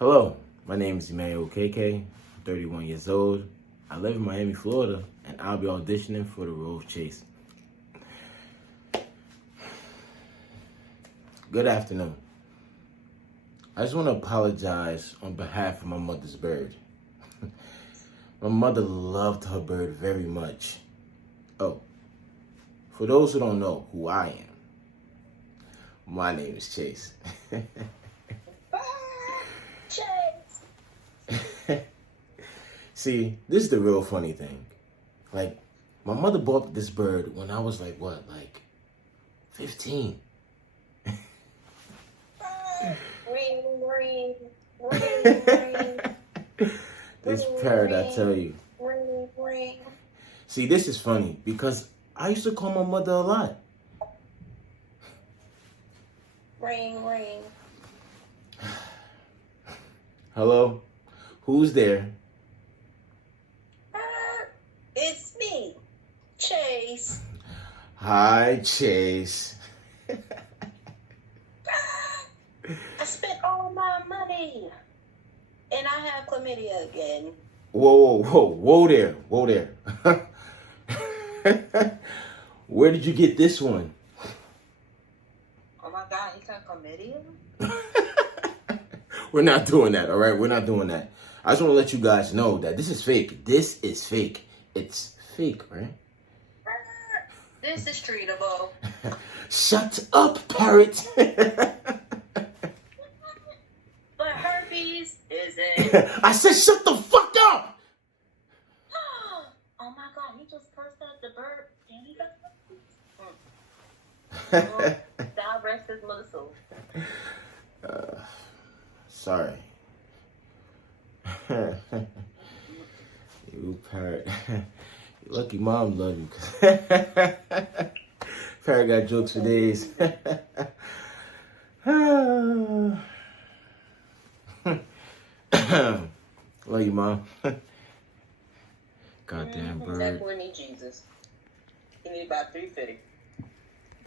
Hello, my name is EMMANUEL OKEKE. I'm 31 years old. I live in Miami, Florida, and I'll be auditioning for the role of Chase. Good afternoon. I just want to apologize on behalf of my mother's bird. My mother loved her bird very much. Oh, for those who don't know who I am, my name is Chase. See, this is the real funny thing. Like, my mother bought this bird when I was like, 15. Ring, ring, ring, ring. This parrot, I tell you. Ring, ring. See, this is funny because I used to call my mother a lot. Ring, ring. Hello? Who's there? It's me, Chase. Hi, Chase. I spent all my money, and I have chlamydia again. Whoa there. Where did you get this one? Oh my God, you got chlamydia? We're not doing that, all right? We're not doing that. I just want to let you guys know that this is fake. This is fake. It's fake, right? This is treatable. Shut up, Parrot. But herpes isn't. I said shut the fuck up. Oh my God, he just cursed at the bird and he got herpes. God rest his mother's soul. Sorry. You Parrot. Lucky mom love you. Parrot got jokes for days. Love you, mom. Goddamn bird. That boy need Jesus. He need about 350.